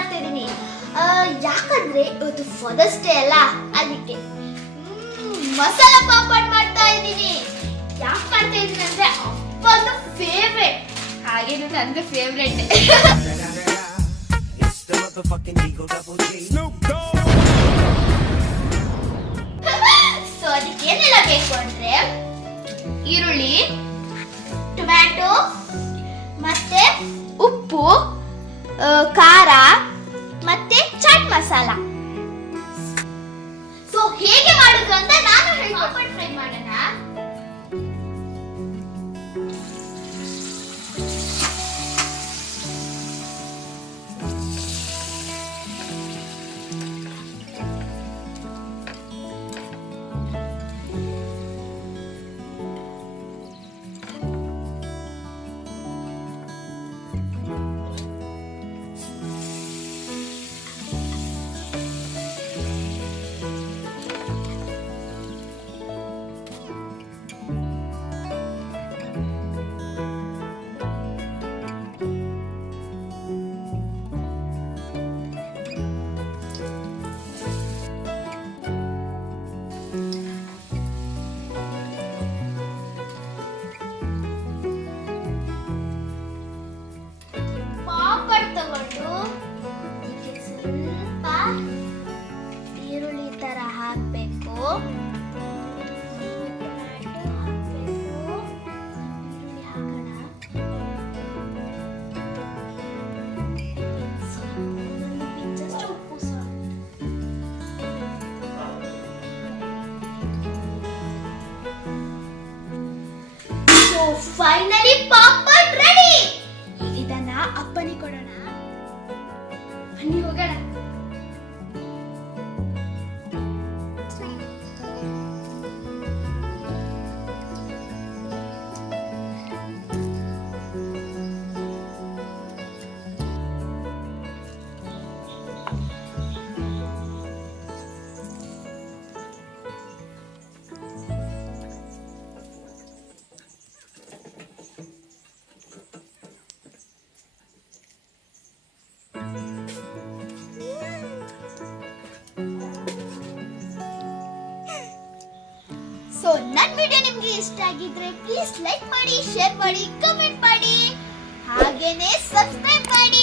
ಮಾಡ್ತಾ ಇದ್ದೀನಿ. ಯಾಕಂದ್ರೆ ಇವತ್ತು ಫಾದರ್ಸ್ ಡೇ ಅಲ್ಲ, ಅದಕ್ಕೆ ಮಸಾಲ ಪಾಪಡ್ ಮಾಡ್ತಾ ಇದ್ದೀನಿ. ಯಾಕೆ ಮಾಡ್ತಾ ಇದ್ದೀನಿ ಅಂದ್ರೆ ಅಪ್ಪಂದು ಫೇವ್ರೆಟ್, ಹಾಗೇನು ನಂದು ಫೇವ್ರೆಟ್. ಸೊ ಅದಕ್ಕೆ ಏನೆಲ್ಲ ಬೇಕು ಅಂದ್ರೆ ಈರುಳ್ಳಿ, ಟೊಮ್ಯಾಟೊ, ಮತ್ತೆ ಉಪ್ಪು, ಖಾರ ಮತ್ತೆ ಚಾಟ್ ಮಸಾಲ. ಸೊ ಹೇಗೆ ಮಾಡೋದು ಅಂತ ನಾನು ಹೇಳ್ಕೊಡ್ತೀನಿ. ಫ್ರೈ ಮಾಡೋಣ. ಈರುಳ್ಳಿ ತರ ಹಾಕ್ಬೇಕು. ಈರುಳ್ಳಿ ಹಾಕೋಣ. ಜಸ್ಟ್ ಉಪ್ಪು ಸೊ ಫೈನಲಿ ಪಾಪಡ್ ರೆಡಿ. ಇದನ್ನ ಅಪ್ಪನಿಗೆ ಕೊಡೋಣ. ಬನ್ನಿ ಹೋಗೋಣ. ಸೊ ನನ್ನ ವಿಡಿಯೋ ನಿಮ್ಗೆ ಇಷ್ಟ ಆಗಿದ್ರೆ ಪ್ಲೀಸ್ ಲೈಕ್ ಮಾಡಿ, ಶೇರ್ ಮಾಡಿ, ಕಮೆಂಟ್ ಮಾಡಿ, ಹಾಗೇನೆ ಸಬ್ಸ್ಕ್ರೈಬ್ ಮಾಡಿ.